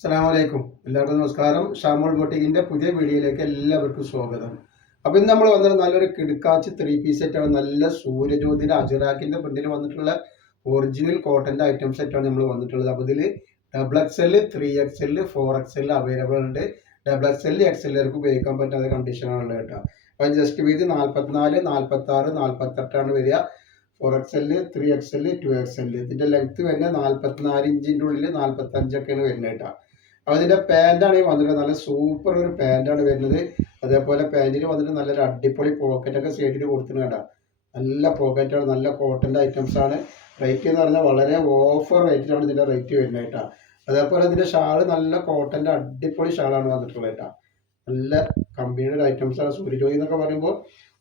അസ്സലാമലൈക്കും. എല്ലാവർക്കും നമസ്കാരം. ഷാമോൾ ബൊട്ടിക്കിന്റെ പുതിയ വീഡിയോയിലേക്ക് എല്ലാവർക്കും സ്വാഗതം. അപ്പോൾ ഇന്ന് നമ്മൾ വന്നത് നല്ലൊരു കിടുക്കാച്ച് 3 പീസ് സെറ്റാണ്. നല്ല സൂര്യജ്യോതിയുടെ അജറാക്കിന്റെ പ്രിന്റിൽ വന്നിട്ടുള്ള ഒറിജിനൽ കോട്ടന്റെ ഐറ്റം സെറ്റാണ് നമ്മൾ വന്നിട്ടുള്ളത്. അപ്പോൾ ഇതിൽ XXL, 3XL, 4XL അവൈലബിൾ ഉണ്ട്. XXL, XL ഉപയോഗിക്കാൻ പറ്റാത്ത കണ്ടീഷനാണുള്ളത് കേട്ടോ. അപ്പോൾ ജസ്റ്റ് വീതി 44, 46, 48 വരിക. 4XL, 3XL, 2XL. ഇതിന്റെ ലെങ്ത് വരുന്നത് 44 ഇഞ്ചിന്റെ ഉള്ളിൽ 45 വരുന്നത് കേട്ടോ. അപ്പോൾ ഇതിന്റെ പാന്റാണ് ഈ വന്നിട്ടുള്ളത്. നല്ല സൂപ്പർ ഒരു പാന്റാണ് വരുന്നത്. അതേപോലെ പാന്റിന് വന്നിട്ട് നല്ലൊരു അടിപൊളി പോക്കറ്റൊക്കെ സൈഡിൽ കൊടുത്തിട്ടുണ്ട് കേട്ടോ. നല്ല പോക്കറ്റാണ്, നല്ല കോട്ടന്റെ ഐറ്റംസ് ആണ്. റേറ്റ് എന്ന് പറഞ്ഞാൽ വളരെ ഓഫർ റേറ്റിലാണ് ഇതിന്റെ റേറ്റ് വരുന്നത് കേട്ടോ. അതേപോലെ ഇതിന്റെ ഷാള് നല്ല കോട്ടന്റെ അടിപൊളി ഷാളാണ് വന്നിട്ടുള്ളത് കേട്ടോ. നല്ല കമ്പനിയുടെ ഐറ്റംസ് ആണ്. സൂര്യജ്യോതി എന്നൊക്കെ പറയുമ്പോൾ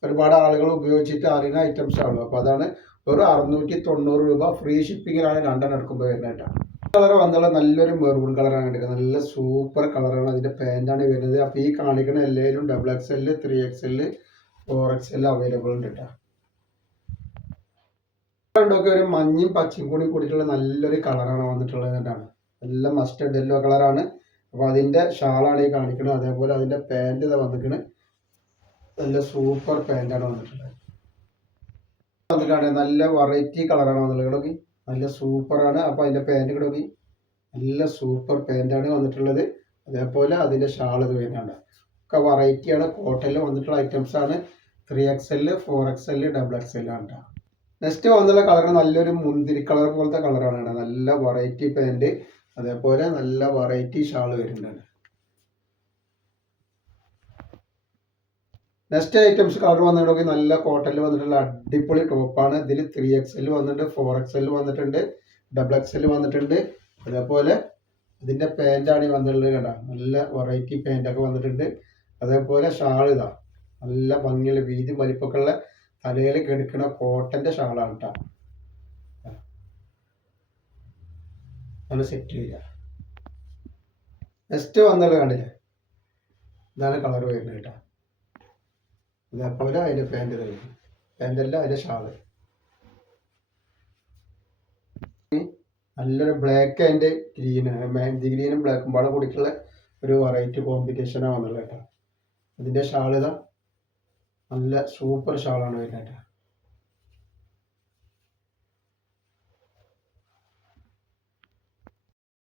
ഒരുപാട് ആളുകൾ ഉപയോഗിച്ചിട്ട് അറിയുന്ന ഐറ്റംസ് ആണല്ലോ. അപ്പോൾ അതാണ് ഒരു 690 രൂപ ഫ്രീ ഷിപ്പിങ്ങിലാണ് രണ്ടെണ്ണം എടുക്കുമ്പോൾ വരുന്നത് കേട്ടോ. കളർ വന്നുള്ള നല്ലൊരു മെറൂൺ കളറാണ് കണ്ടിരിക്കുന്നത്. നല്ല സൂപ്പർ കളറാണ്. അതിന്റെ പാന്റാണ് വരുന്നത്. അപ്പോൾ ഈ കാണിക്കുന്ന എല്ലാവരും XXL, 3XL, 4XL അവൈലബിൾ ഉണ്ട് കേട്ടോ. രണ്ടൊക്കെ ഒരു മഞ്ഞയും പച്ചയും കൂടി കൂടിയിട്ടുള്ള നല്ലൊരു കളറാണ് വന്നിട്ടുള്ളത് കേട്ടാണ്. നല്ല മസ്റ്റർഡ് യെല്ലോ കളറാണ്. അപ്പോൾ അതിന്റെ ഷാളാണ് ഈ കാണിക്കുന്നത്. അതേപോലെ അതിന്റെ പാന്റ് ഇതാ വന്നിരിക്കുന്നത്. നല്ല സൂപ്പർ പാന്റാണ് വന്നിട്ടുള്ളത്. നല്ല വെറൈറ്റി കളറാണ് വന്നിട്ടുള്ളത്. നല്ല സൂപ്പറാണ്. അപ്പോൾ അതിന്റെ പാന്റ് കിടക്കി നല്ല സൂപ്പർ പാന്റാണ് വന്നിട്ടുള്ളത്. അതേപോലെ അതിന്റെ ഷാൾ ഇത് വരുന്നുണ്ട്. ഒക്കെ വെറൈറ്റിയാണ്. കോട്ടണിൽ വന്നിട്ടുള്ള ഐറ്റംസ് ആണ്. 3XL, 4XL, XXL ആണ് കേട്ടോ. നെക്സ്റ്റ് വന്നുള്ള കളർ നല്ലൊരു മുന്തിരി കളർ പോലത്തെ കളറാണ് കേട്ടോ. നല്ല വെറൈറ്റി പാന്റ്, അതേപോലെ നല്ല വെറൈറ്റി ഷാൾ വരുന്നുണ്ട്. നെക്സ്റ്റ് ഐറ്റംസ് കളർ വന്നിട്ടുണ്ടെങ്കിൽ നല്ല കോട്ടണിൽ വന്നിട്ടുള്ള അടിപൊളി ടോപ്പാണ്. ഇതിൽ 3XL വന്നിട്ടുണ്ട്, 4XL വന്നിട്ടുണ്ട്, XXL വന്നിട്ടുണ്ട്. അതേപോലെ ഇതിന്റെ പാന്റാണ് ഈ വന്നിട്ടുള്ളത് കേട്ടോ. നല്ല വെറൈറ്റി പാന്റൊക്കെ വന്നിട്ടുണ്ട്. അതേപോലെ ഷാൾ ഇതാ നല്ല ഭംഗിയുള്ള വീതി വലിപ്പൊക്കെ ഉള്ള തലയിൽ കിടക്കുന്ന കോട്ടന്റെ ഷാളാണ് കേട്ടോ. നല്ല സെറ്റ് ചെയ്യുക. നെക്സ്റ്റ് വന്നുള്ളത് കണ്ടില്ലേ, ഇതാണ് കളർ വരുന്നത് കേട്ടോ. അതേപോലെ അതിന്റെ പാന്റ് തരും. പാൻ്റല്ല, അതിന്റെ ഷാള് നല്ലൊരു ബ്ലാക്ക് ആൻഡ് ഗ്രീന്, മെഹന്തി ഗ്രീനും ബ്ലാക്കും പാടെ കൂടിയിട്ടുള്ള ഒരു വെറൈറ്റി കോമ്പിനേഷനാണ് വന്നുള്ളത് കേട്ടോ. ഇതിന്റെ ഷാള് ഇതാ നല്ല സൂപ്പർ ഷാളാണ് വരുന്നത് കേട്ടോ.